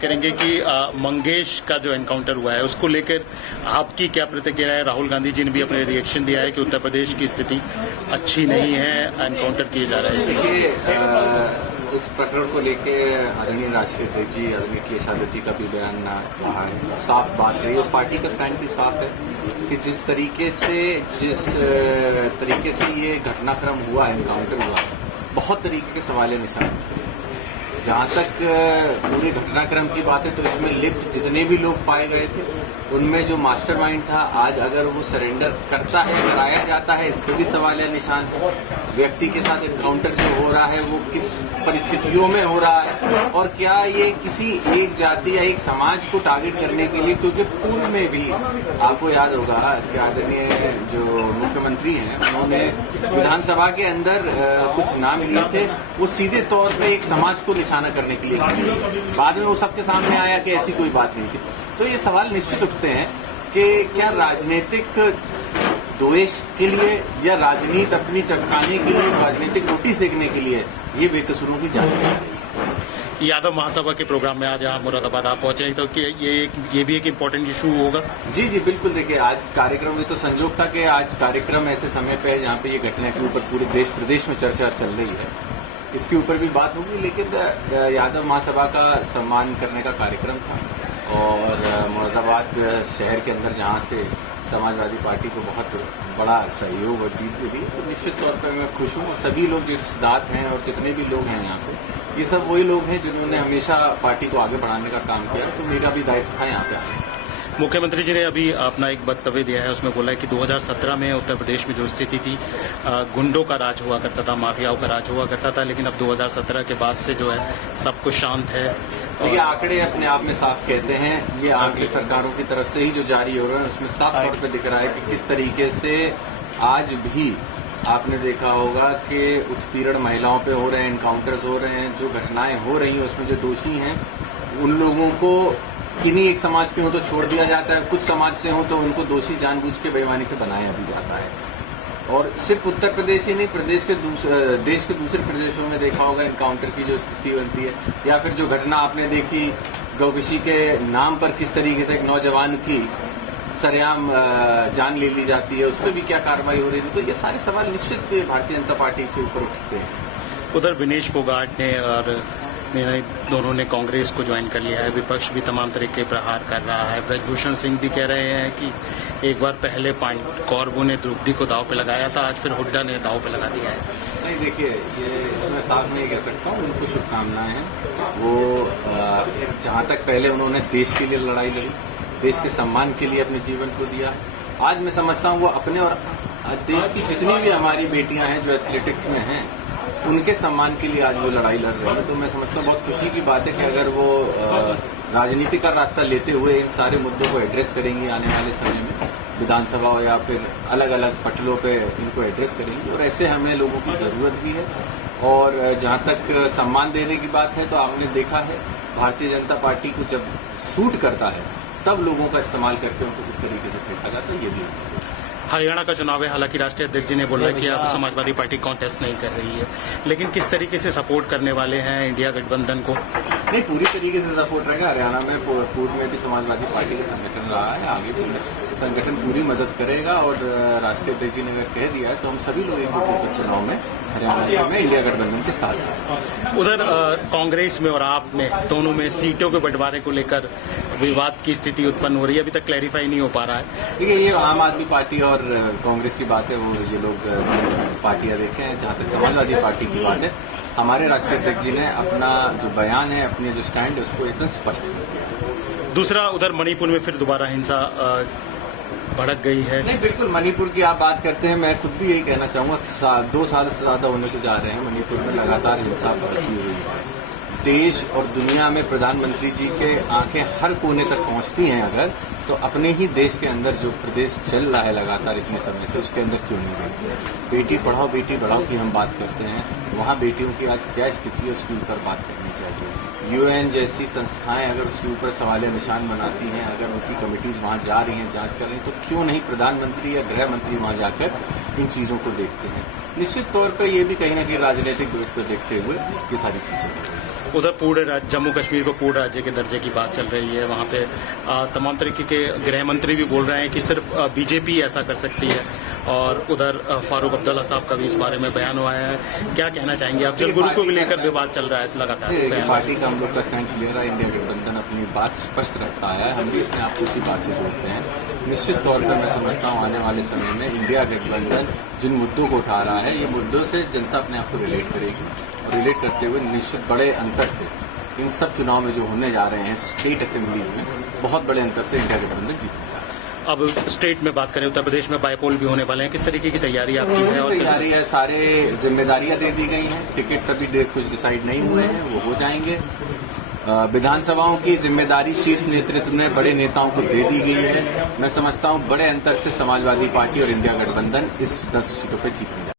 करेंगे कि मंगेश का जो एनकाउंटर हुआ है उसको लेकर आपकी क्या प्रतिक्रिया है? राहुल गांधी जी ने भी अपने रिएक्शन दिया है कि उत्तर प्रदेश की स्थिति अच्छी नहीं है, एनकाउंटर किए जा रहा है। देखिए, इस प्रकरण को लेके आदरणीय राष्ट्रीय अध्यक्ष जी आदरणीय अखिलेश यादव जी का भी बयान रहा है, साफ बात रही और पार्टी का स्टैंड भी साफ है कि जिस तरीके से ये घटनाक्रम हुआ, एनकाउंटर हुआ, बहुत तरीके के सवाल निशान। जहां तक पूरे घटनाक्रम की बात है तो इसमें लिप्त जितने भी लोग पाए गए थे उनमें जो मास्टरमाइंड था, आज अगर वो सरेंडर करता है, कराया जाता है, इस पर भी सवाल है निशान। व्यक्ति के साथ एनकाउंटर जो हो रहा है वो किस परिस्थितियों में हो रहा है और क्या ये किसी एक जाति या एक समाज को टारगेट करने के लिए, क्योंकि पूर्व में भी आपको याद होगा कि आदरणीय जो मुख्यमंत्री हैं उन्होंने विधानसभा के अंदर कुछ नाम लिए थे, वो सीधे तौर पर एक समाज को निशाना करने के लिए। बाद में वो सबके सामने आया कि ऐसी कोई बात नहीं थी। तो ये सवाल निश्चित उठते हैं कि क्या राजनीतिक द्वेष के लिए या राजनीति अपनी चमकाने के लिए, राजनीतिक रोटी सेकने के लिए ये बेकसूरों की जान है। यादव महासभा के प्रोग्राम में आज यहाँ मुरादाबाद आप पहुंचे तो कि ये भी एक इम्पोर्टेंट इशू होगा? जी जी बिल्कुल। देखिए, आज कार्यक्रम में तो संजोग था कि आज कार्यक्रम ऐसे समय पे है जहाँ पे ये घटना के ऊपर पूरे देश प्रदेश में चर्चा चल रही है, इसके ऊपर भी बात होगी। लेकिन यादव महासभा का सम्मान करने का कार्यक्रम था और मुरादाबाद शहर के अंदर जहां से समाजवादी पार्टी को बहुत बड़ा सहयोग और जीत मिली, तो निश्चित तौर पर मैं खुश हूं। सभी लोग जो सिद्धार्थ हैं और जितने भी लोग हैं यहाँ पे, ये सब वही लोग हैं जिन्होंने हमेशा पार्टी को आगे बढ़ाने का काम किया, तो मेरा भी दायित्व था यहाँ पे आने। मुख्यमंत्री जी ने अभी अपना एक वक्तव्य दिया है, उसमें बोला है कि 2017 में उत्तर प्रदेश में जो स्थिति थी, गुंडों का राज हुआ करता था, माफियाओं का राज हुआ करता था, लेकिन अब 2017 के बाद से जो है सब कुछ शांत है। ये आंकड़े अपने आप में साफ कहते हैं, ये आंकड़े सरकारों की तरफ से ही जो जारी हो रहे हैं उसमें साफ तौर पर दिख रहा है कि किस तरीके से आज भी आपने देखा होगा कि उत्पीड़न महिलाओं पे हो रहे हैं, एनकाउंटर्स हो रहे हैं, जो घटनाएं हो रही हैं उसमें जो दोषी हैं उन लोगों को किन्हीं एक समाज के हो तो छोड़ दिया जाता है, कुछ समाज से हो तो उनको दोषी जानबूझ के बेईमानी से बनाया भी जाता है। और सिर्फ उत्तर प्रदेश ही नहीं, देश के दूसरे प्रदेशों में देखा होगा एनकाउंटर की जो स्थिति बनती है, या फिर जो घटना आपने देखी गौकशी के नाम पर किस तरीके से एक नौजवान की सरेआम जान ले ली जाती है, उस पर भी क्या कार्रवाई हो रही थी। तो ये सारे सवाल निश्चित भारतीय जनता पार्टी के ऊपर उठते हैं। उधर विनेश फोगाट ने और दोनों ने कांग्रेस को ज्वाइन कर लिया है, विपक्ष भी तमाम तरह के प्रहार कर रहा है। ब्रजभूषण सिंह भी कह रहे हैं कि एक बार पहले कौरबों ने द्रौपदी को दांव पे लगाया था, आज फिर हुड्डा ने दांव पे लगा दिया है। नहीं, देखिए, ये इसमें साफ नहीं कह सकता हूँ, उनको शुभकामनाएं हैं। वो जहां तक पहले उन्होंने देश के लिए लड़ाई लड़ी, देश के सम्मान के लिए अपने जीवन को दिया, आज मैं समझता हूँ वो अपने और देश की जितनी भी हमारी बेटियां हैं जो एथलेटिक्स में हैं उनके सम्मान के लिए आज वो लड़ाई लड़ रही है। तो मैं समझता हूँ बहुत खुशी की बात है कि अगर वो राजनीति का रास्ता लेते हुए इन सारे मुद्दों को एड्रेस करेंगी आने वाले समय में, विधानसभा हो या फिर अलग अलग पटलों पे इनको एड्रेस करेंगी, और ऐसे हमें लोगों की जरूरत भी है। और जहां तक सम्मान देने की बात है तो आपने देखा है भारतीय जनता पार्टी को जब सूट करता है तब लोगों का इस्तेमाल करके उनको किस तरीके से फेंका जाता है, ये भी। हरियाणा का चुनाव है, हालांकि राष्ट्रीय अध्यक्ष जी ने बोला है कि अब समाजवादी पार्टी कॉन्टेस्ट नहीं कर रही है, लेकिन किस तरीके से सपोर्ट करने वाले हैं इंडिया गठबंधन को? नहीं, पूरी तरीके से सपोर्ट रहेगा। हरियाणा में पूर्व में भी समाजवादी पार्टी का संगठन रहा है, आगे भी संगठन पूरी मदद करेगा और राष्ट्रीय अध्यक्ष जी ने अगर कह दिया है तो हम सभी लोग एक दूसरे चुनाव में हरियाणा में इंडिया गठबंधन के साथ हैं। उधर कांग्रेस में और आप में दोनों में सीटों के बंटवारे को लेकर विवाद की स्थिति उत्पन्न हो रही है, अभी तक क्लैरिफाई नहीं हो पा रहा है। देखिए, ये आम आदमी पार्टी और कांग्रेस की बात है, वो ये लोग पार्टियां देखे हैं। जहां तक समाजवादी पार्टी की बात है, हमारे राष्ट्रीय अध्यक्ष जी ने अपना जो बयान है, अपने जो स्टैंड है उसको एकदम स्पष्ट किया। दूसरा, उधर मणिपुर में फिर दोबारा हिंसा भड़क गई है। नहीं, बिल्कुल, मणिपुर की आप बात करते हैं, मैं खुद भी यही कहना चाहूंगा, 2 साल से ज्यादा होने को जा रहे हैं मणिपुर में लगातार हिंसा बढ़ती हुई है। देश और दुनिया में प्रधानमंत्री जी के आंखें हर कोने तक पहुंचती हैं, अगर तो अपने ही देश के अंदर जो प्रदेश चल रहा है लगातार इतने समय से, उसके अंदर क्यों नहीं गई? बेटी पढ़ाओ बेटी बढ़ाओ की हम बात करते हैं, वहां बेटियों की आज क्या स्थिति है उसके ऊपर बात करनी चाहिए। यूएन जैसी संस्थाएं अगर उसके ऊपर सवाल निशान बनाती हैं, अगर उनकी कमिटीज वहां जा रही हैं, जांच कर रही हैं, तो क्यों नहीं प्रधानमंत्री या गृह मंत्री वहां जाकर इन चीजों को देखते हैं? निश्चित तौर पर यह भी कहीं ना कहीं राजनीतिक द्वेष को देखते हुए ये सारी चीजें। उधर पूरे जम्मू कश्मीर को पूर्ण राज्य के दर्जे की बात चल रही है। वहां पे तमाम तरीके के गृह मंत्री भी बोल रहे हैं कि सिर्फ बीजेपी ऐसा कर सकती है, और उधर फारूक अब्दुल्ला साहब का भी इस बारे में बयान हुआ है। क्या कहना चाहेंगे आप? जलगुरु को भी लेकर विवाद चल रहा है लगातार। पार्टी का हम लोग का स्टैंड क्लियर है, इंडिया गठबंधन अपनी बात स्पष्ट रखता है, हम भी अपने आप को उसी बात से जोड़ते हैं। निश्चित तौर पर मैं समझता हूं आने वाले समय में इंडिया गठबंधन जिन मुद्दों को उठा रहा है, ये मुद्दों से जनता अपने आप को रिलेट करेगी, और रिलेट करते हुए निश्चित बड़े अंतर से इन सब चुनाव में जो होने जा रहे हैं स्टेट असेंबलीज में, बहुत बड़े अंतर से इंडिया गठबंधन जीतेगा। अब स्टेट में बात करें, उत्तर प्रदेश में बाईपोल भी होने वाले हैं, किस तरीके की तैयारी आपकी है? और तैयारी है, सारे जिम्मेदारियां दे दी गई हैं, टिकट अभी कुछ डिसाइड नहीं हुए हैं, वो हो जाएंगे। विधानसभाओं की जिम्मेदारी शीर्ष नेतृत्व में बड़े नेताओं को दे दी गई है। मैं समझता हूं बड़े अंतर से समाजवादी पार्टी और इंडिया गठबंधन इस 10 सीटों पर जीतेंगे।